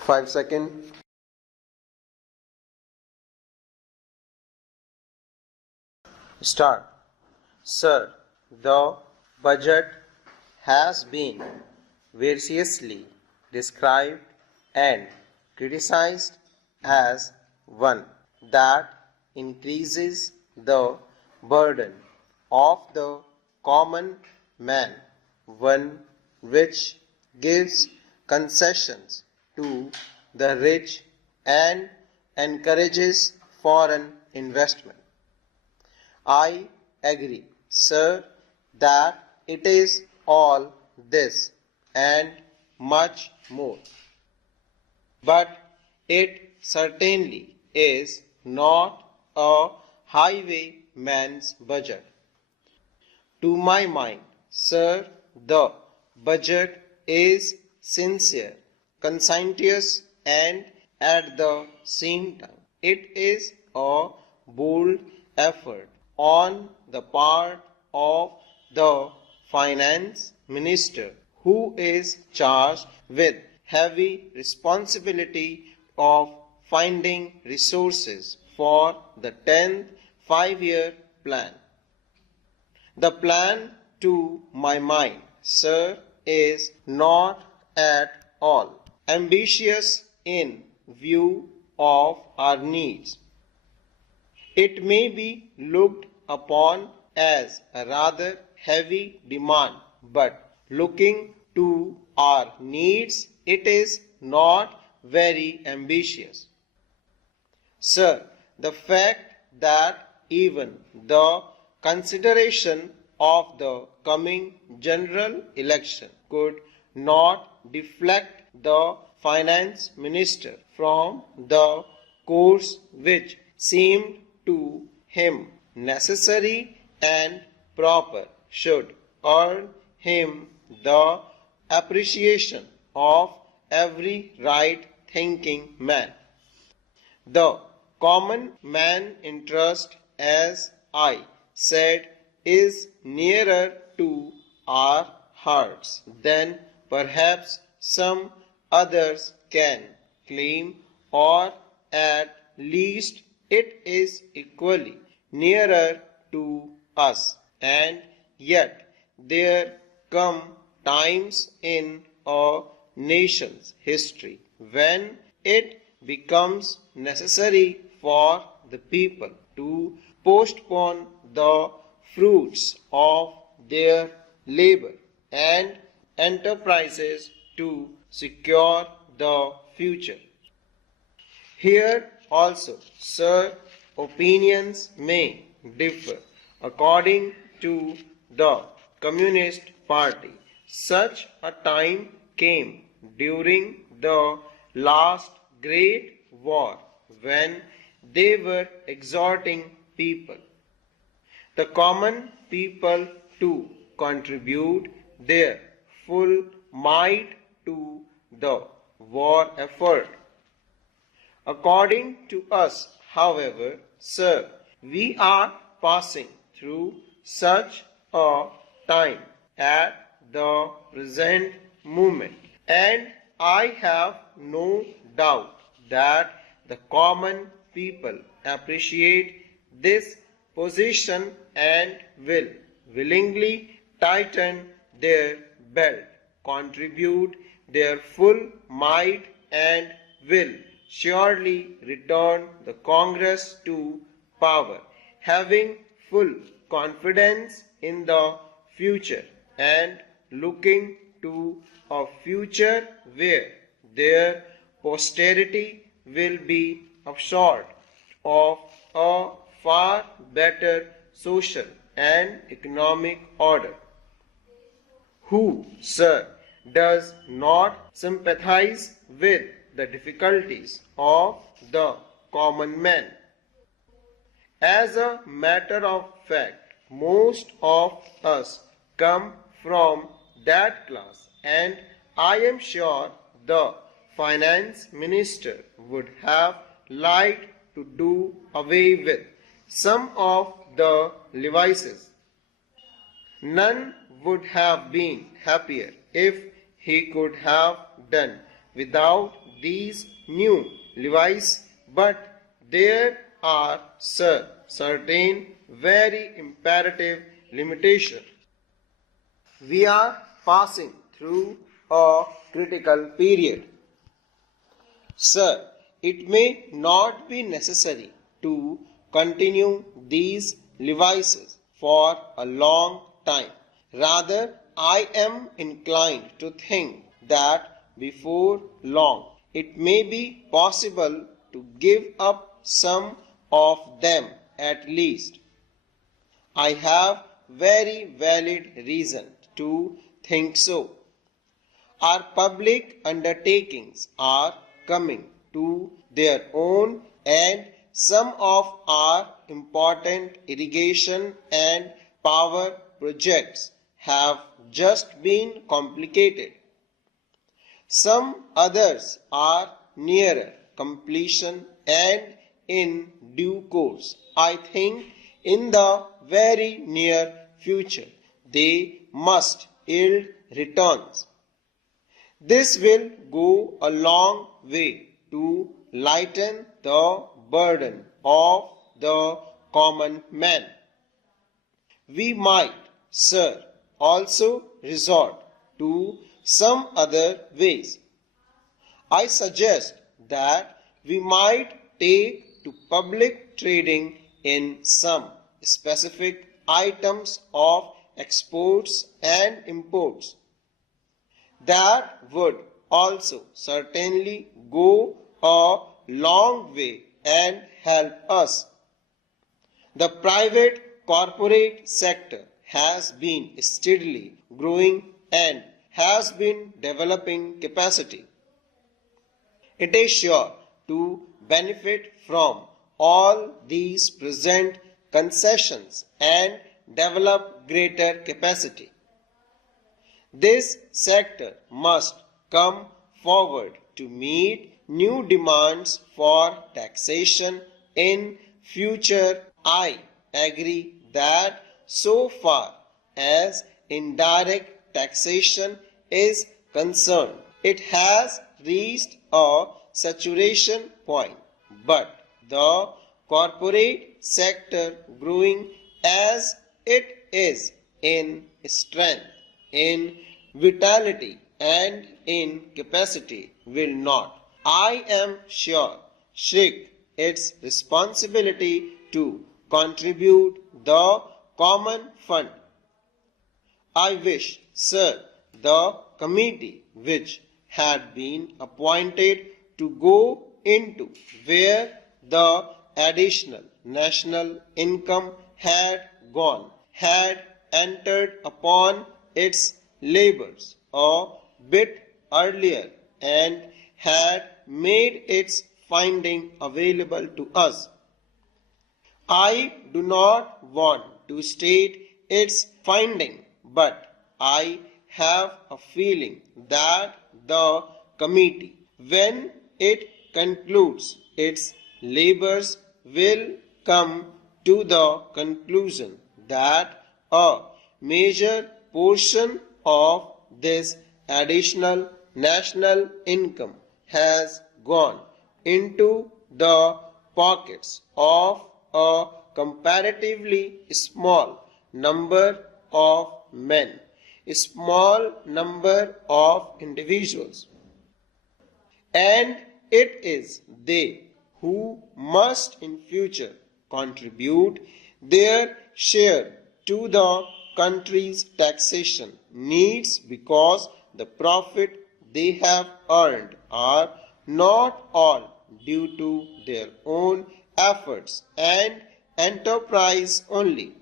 5 seconds. Start. Sir, the budget has been variously described and criticized as one that increases the burden of the common man, one which gives concessions to the rich and encourages foreign investment. I agree, sir, that it is all this and much more. But it certainly is not a highwayman's budget. To my mind, sir, the budget is sincere, conscientious, and at the same time, it is a bold effort on the part of the finance minister, who is charged with heavy responsibility of finding resources for the 10th five-year plan. The plan, to my mind, sir, is not at all ambitious in view of our needs. It may be looked upon as a rather heavy demand, but looking to our needs, it is not very ambitious. Sir, the fact that even the consideration of the coming general election could not deflect the finance minister from the course which seemed to him necessary and proper should earn him the appreciation of every right-thinking man. The common man interest, as I said, is nearer to our hearts than perhaps some others can claim, or at least it is equally nearer to us. And yet there come times in a nation's history when it becomes necessary for the people to postpone the fruits of their labor and enterprises to secure the future. Here also, sir, opinions may differ according to the Communist Party. Such a time came during the last Great War when they were exhorting people, the common people, to contribute their full might to the war effort. According to us, however, sir, we are passing through such a time at the present moment, and I have no doubt that the common people appreciate this position and will willingly tighten their belt, contribute their full might, and will surely return the Congress to power, having full confidence in the future and looking to a future where their posterity will be assured of a far better social and economic order. Who, sir, does not sympathize with the difficulties of the common man? As a matter of fact, most of us come from that class, and I am sure the finance minister would have liked to do away with some of the levices. None would have been happier if he could have done without these new levies, but there are, sir, certain very imperative limitations. We are passing through a critical period. Sir, it may not be necessary to continue these levices for a long time. Rather, I am inclined to think that before long it may be possible to give up some of them at least. I have very valid reason to think so. Our public undertakings are coming to their own, and some of our important irrigation and power projects have just been complicated. Some others are nearer completion, and in due course, I think in the very near future, they must yield returns. This will go a long way to lighten the burden of the common man. We might, sir, also resort to some other ways. I suggest that we might take to public trading in some specific items of exports and imports. That would also certainly go a long way and help us. The private corporate sector has been steadily growing and has been developing capacity. It is sure to benefit from all these present concessions and develop greater capacity. This sector must come forward to meet new demands for taxation in future. I agree that so far as indirect taxation is concerned, it has reached a saturation point, but the corporate sector, growing as it is in strength, in vitality and in capacity, will not, I am sure, shirk its responsibility to contribute the common fund. I wish, sir, the committee which had been appointed to go into where the additional national income had gone had entered upon its labors a bit earlier and had made its finding available to us. I do not want to state its finding, but I have a feeling that the committee, when it concludes its labors, will come to the conclusion that a major portion of this additional national income has gone into the pockets of a comparatively small number of men, a small number of individuals, and it is they who must in future contribute their share to the country's taxation needs, because the profit they have earned are not all due to their own efforts and enterprise only.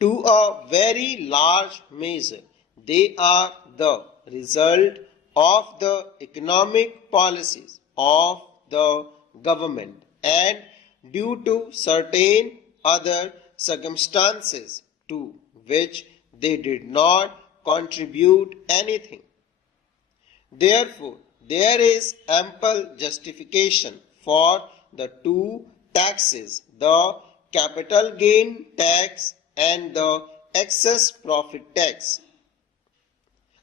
To a very large measure, they are the result of the economic policies of the government and due to certain other circumstances to which they did not contribute anything. Therefore, there is ample justification for the two taxes, the capital gain tax and the excess profit tax.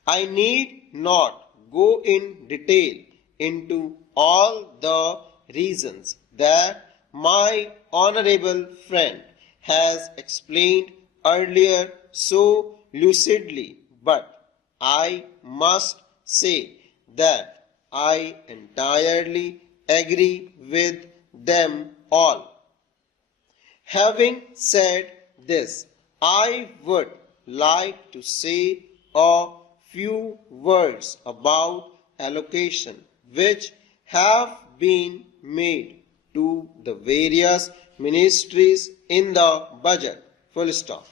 I need not go in detail into all the reasons that my honorable friend has explained earlier so lucidly, but I must say that I entirely agree with them all. Having said this, I would like to say a few words about allocation which have been made to the various ministries in the budget. Full stop.